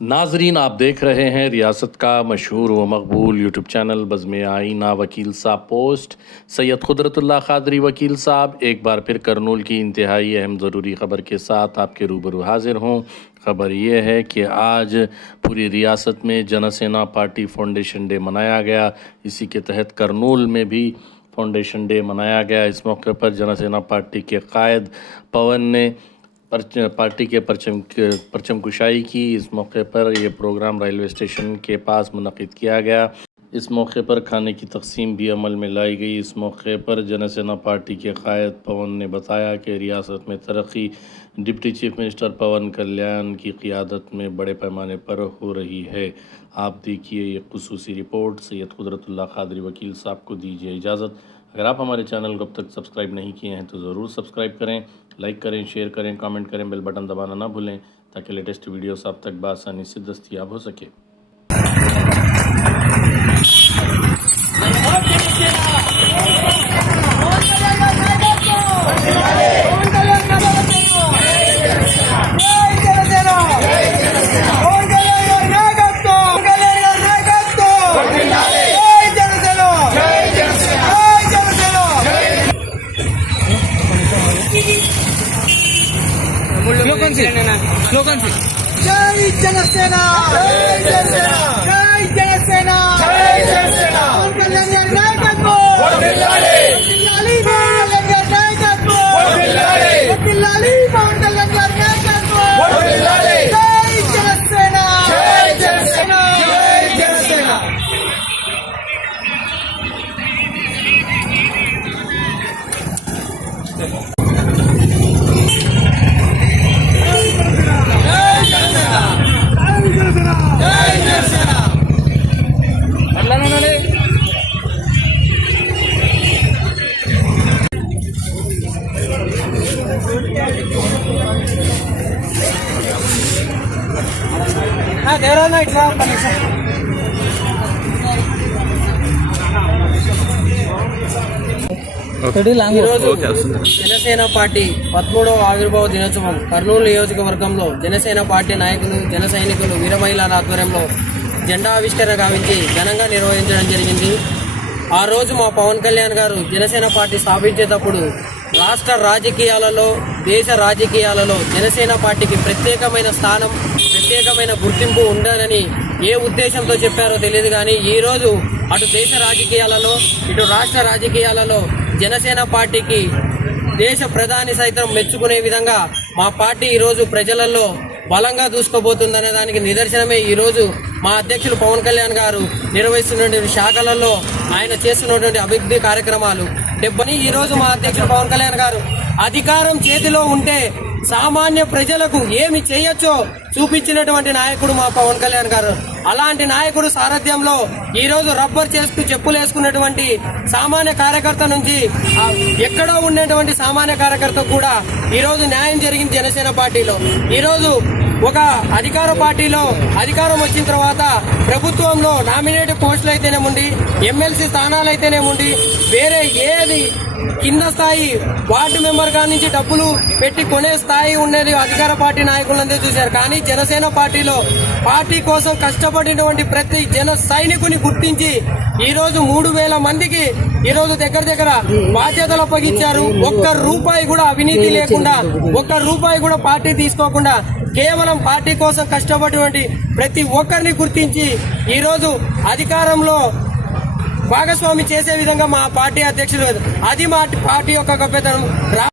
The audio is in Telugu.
नाजरीन, आप देख रहे हैं रियासत का मशहूर व मकबूल यूट्यूब चैनल बज़्म आईना वकील साहब पोस्ट। सैयद कुदरतुल्लाह क़ादरी वकील साहब एक बार फिर करनूल की इंतहाई अहम ज़रूरी ख़बर के साथ आपके रूबरू हाजिर हूँ। ख़बर यह है कि आज पूरी रियासत में जनसेना पार्टी फाउंडेशन डे मनाया गया। इसी के तहत करनूल में भी फाउंडेशन डे मनाया गया। इस मौके पर जनसेना पार्टी के कायद पवन ने पार्टी के परचम कुशाई की। इस मौके पर यह प्रोग्राम रेलवे स्टेशन के पास मुनक़िद किया गया। इस मौके पर खाने की तकसीम भी अमल में लाई गई। इस मौके पर जनसेना पार्टी के कायद पवन ने बताया कि रियासत में तरक्की डिप्टी चीफ मिनिस्टर पवन कल्याण की क़ियादत में बड़े पैमाने पर हो रही है। आप देखिए ये खुसूसी रिपोर्ट। सैयद कुदरतुल्लाह क़ादरी वकील साहब को दीजिए इजाज़त। अगर आप हमारे चैनल को अब तक सब्सक्राइब नहीं किए हैं तो ज़रूर सब्सक्राइब करें, लाइक करें, शेयर करें, कमेंट करें, बेल बटन दबाना ना भूलें ताकि लेटेस्ट वीडियोस आप तक बआसानी से दस्तयाब हो सके। स्लोगन से जय जनसेना, जय जनसेना, जय जनसेना, जय जनसेना। पवन कल्याण गाరి నాయకత్వం వర్ధిల్లాలి, వర్ధిల్లాలి పవన్ కళ్యాణ్ గారి నాయకత్వం వర్ధిల్లాలి, వర్ధిల్లాలి పవన్ కళ్యాణ్ గారి నాయకత్వం వర్ధిల్లాలి। జై జనసేన, జై జనసేన, జై జనసేన। జనసేన పార్టీ 13వ ఆవిర్భావ దినోత్సవం కర్నూలు నియోజకవర్గంలో జనసేన పార్టీ నాయకులు, జన సైనికులు, వీర మహిళల ఆధ్వర్యంలో జెండా ఆవిష్కరణ గావించి ఘనంగా నిర్వహించడం జరిగింది. ఆ రోజు మా పవన్ కళ్యాణ్ గారు జనసేన పార్టీ స్థాపించేటప్పుడు రాష్ట్ర రాజకీయాలలో, దేశ రాజకీయాలలో జనసేన పార్టీకి ప్రత్యేకమైన స్థానం, ప్రత్యేకమైన గుర్తింపు ఉండాలని ఏ ఉద్దేశంతో చెప్పారో తెలియదు. కానీ ఈరోజు అటు దేశ రాజకీయాలలో, ఇటు రాష్ట్ర రాజకీయాలలో జనసేన పార్టీకి దేశ ప్రధాని సైతం మెచ్చుకునే విధంగా మా పార్టీ ఈరోజు ప్రజలలో బలంగా దూసుకోబోతుందనే దానికి నిదర్శనమే ఈరోజు మా అధ్యక్షులు పవన్ కళ్యాణ్ గారు నిర్వహిస్తున్నటువంటి శాఖలలో ఆయన చేస్తున్నటువంటి అభివృద్ధి కార్యక్రమాలు. ఈరోజు మా అధ్యక్షులు పవన్ కళ్యాణ్ గారు అధికారం చేతిలో ఉంటే సామాన్య ప్రజలకు ఏమి చేయొచ్చో చూపించినటువంటి నాయకుడు మా పవన్ కళ్యాణ్ గారు. అలాంటి నాయకుడు సారథ్యంలో ఈరోజు రబ్బర్ చేస్తూ చెప్పులు వేసుకున్నటువంటి సామాన్య కార్యకర్త నుంచి ఎక్కడో ఉన్నటువంటి సామాన్య కార్యకర్త కూడా ఈరోజు న్యాయం జరిగింది జనసేన పార్టీలో. ఈరోజు ఒక అధికార పార్టీలో అధికారం వచ్చిన తర్వాత ప్రభుత్వంలో నామినేటెడ్ పోస్టులు అయితేనేముండి, ఎమ్మెల్సీ స్థానాలు అయితేనేముండి, వేరే ఏది కింద స్థాయి వార్డు మెంబర్ గా నుంచి డబ్బులు పెట్టి కొనే స్థాయి ఉన్నది అధికార పార్టీ నాయకులందరూ చూశారు. కానీ జనసేన పార్టీలో పార్టీ కోసం కష్టపడినటువంటి ప్రతి జన సైనికుని గుర్తించి ఈరోజు 3,000 మందికి ఈరోజు దగ్గర బాధ్యతలు అప్పగించారు. ఒక్క రూపాయి కూడా అవినీతి లేకుండా, ఒక్క రూపాయి కూడా పార్టీ తీసుకోకుండా కేవలం పార్టీ కోసం కష్టపడినటువంటి ప్రతి ఒక్కరిని గుర్తించి ఈరోజు అధికారంలో భాగస్వామి చేసే విధంగా మా పార్టీ అధ్యక్షులు, అది మా పార్టీ యొక్క గొప్పతనం.